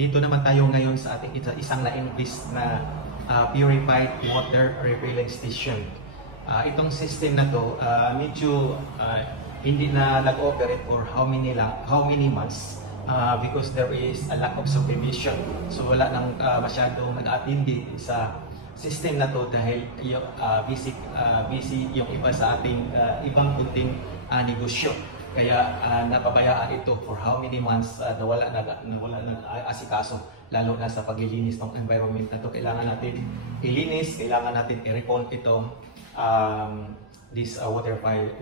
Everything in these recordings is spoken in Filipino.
dito naman tayo ngayon sa ating isang na-invest na purified water refilling station. Itong system na to medyo hindi na nag-operate for how many months because there is a lack of supervision. So wala nang masyadong nag-attindi sa system na to dahil busy yung iba sa ating ibang kunting negosyo. Kaya napabayaan ito for how many months nawala nag-asikaso, lalo na sa paglilinis ng environment na to. Kailangan natin ilinis, kailangan natin i-recon itong this purified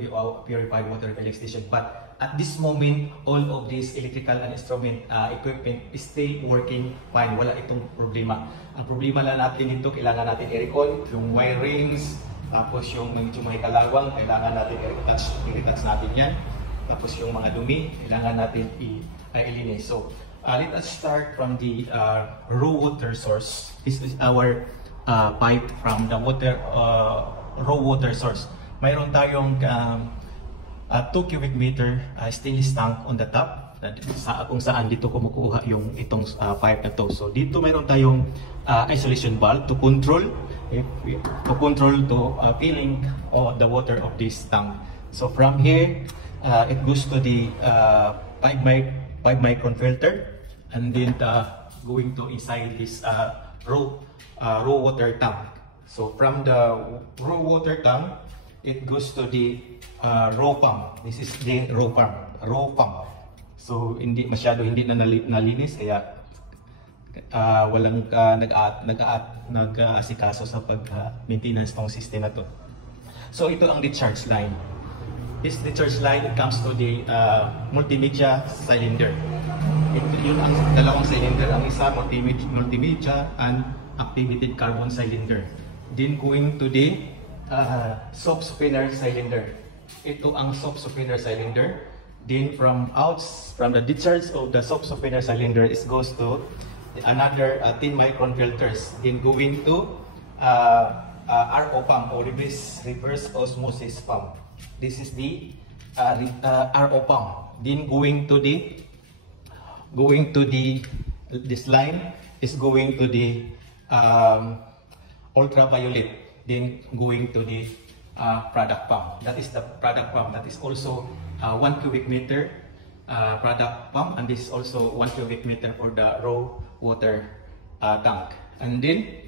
water refilling station. But at this moment, all of these electrical and instrument equipment is still working fine. Wala itong problema. Ang problema lang natin ito, kailangan natin i-recon yung wirings, tapos yung medyo may kalawang, kailangan natin i-retouch natin yan. Tapos yung mga dumi, kailangan natin i-elinis. So, let us start from the raw water source. This is our pipe from the raw water source. Mayroon tayong 2 cubic meter stainless tank on the top, kung saan dito kumukuha yung itong pipe na to. So, dito mayroon tayong isolation valve to control filling of the water of this tank. So, from here, it goes to the 5 micron filter, and then going to inside this raw water tank. So from the raw water tank, it goes to the raw pump. This is the raw pump. So hindi na nalinis, kaya walang nag-aasikaso sa pag-maintenance ng system na to. So ito ang discharge line. This discharge line, it comes to the multimedia cylinder. Yun ang dalawang cylinder. Ang isa multimedia and activated carbon cylinder. Then going to the soap spinner cylinder. Ito ang soap spinner cylinder. Then from the discharge of the soap spinner cylinder, it goes to another 10 micron filters. Then going to RO pump or reverse osmosis pump. This is the RO pump. Then going to this line is going to the ultraviolet. Then going to the product pump. That is the product pump. That is also 1 cubic meter product pump, and this is also 1 cubic meter for the raw water tank. And then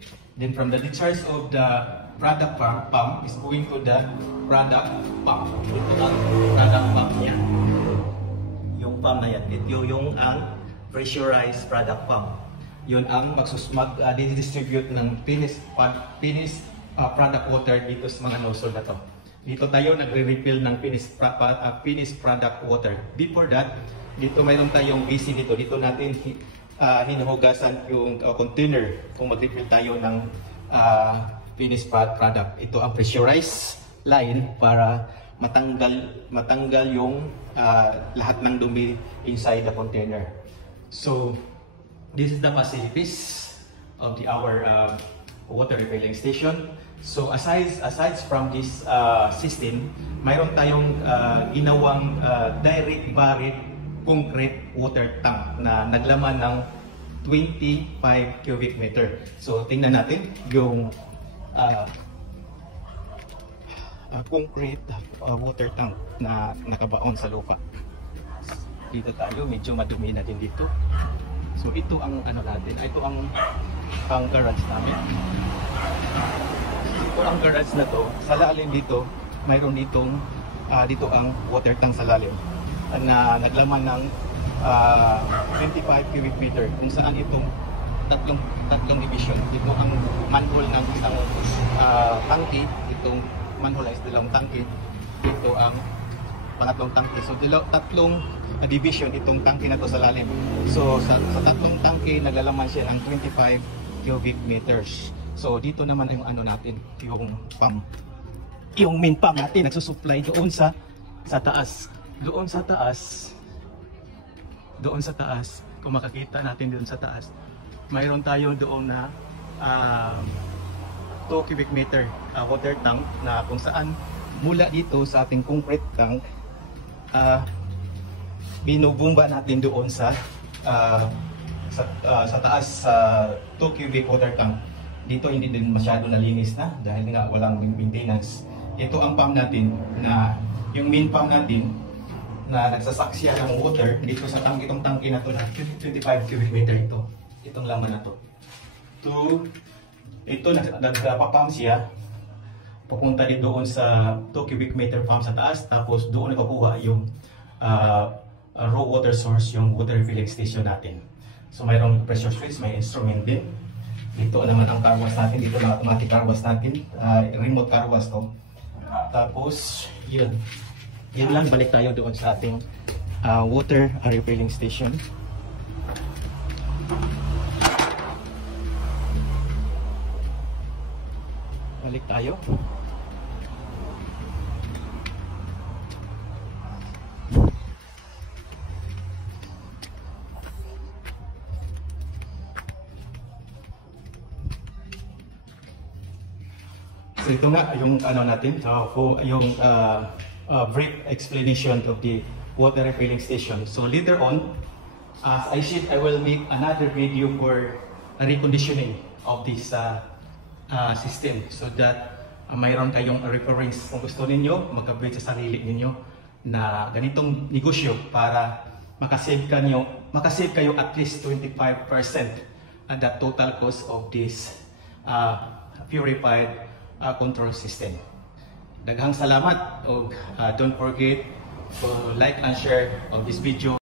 from the discharge of the product pump is going to the product pump. Ito ang product pump niya. Yung pump na yan. Ito yung ang pressurized product pump. Yun ang mag-distribute ng finished product water dito sa mga nozzle na to. Dito tayo nagre-refill ng finished product water. Before that, dito mayroon tayong BC dito. Dito natin hinuhugasan yung container kung mag-refill tayo ng finished product. Ito ang pressurized line para matanggal yung lahat ng dumi inside the container. So this is the facilities of our water refilling station. So aside from this system, mayroon tayong ginawang direct buried concrete water tank na naglaman ng 25 cubic meter. So tingnan natin yung concrete water tank na nakabaon sa lupa. Dito tayo, medyo madumi na din dito. So ito ang ano natin, ito ang garage namin. Ito ang garage na to. Sa lalim dito, mayroon dito ang water tank sa lalim na naglaman ng 25 cubic meter, kung saan itong tatlong division. Ito ang manhole ng isang tangke. Itong manhole is dalawang tangke. Ito ang pangatlong tangke. So tatlong division itong tangke na to sa lalim. So sa tatlong tangke naglalaman siya ng 25 cubic meters. So dito naman yung ano natin, yung pump. Yung main pump natin nagsusupply doon sa taas. Doon sa taas, kung makakita natin doon sa taas, mayroon tayo doon na 2 cubic meter water tank na kung saan mula dito sa ating concrete tank, binubumba natin doon sa sa taas sa 2 cubic water tank. Dito hindi din masyado nalinis na dahil nga walang maintenance. Ito ang pump natin na yung main pump natin na nagsasaksya ng water dito sa tank. Itong tangke na to na 25 cubic meter ito. Itong laman na to. Ito nagpapump siya. Pupunta din doon sa 2 cubic meter pump sa taas. Tapos doon nakukuha yung raw water source, yung water refilling station natin. So mayroong pressure switch, may instrument din. Dito naman ang car wash natin. Dito na automatic car wash natin. Remote car wash to. Tapos, yun. Yun lang, balik tayo doon sa ating water refilling station. Balik tayo. So ito nga yung ano natin, yung brief explanation of the water refilling station. So later on, as I said, I will make another video for reconditioning of this system so that mayroon kayong reference kung gusto ninyo mag-upgrade sa sarili ninyo na ganitong negosyo para makasave kayo at least 25% at the total cost of this purified control system. Daghang salamat, og don't forget to like and share of this video.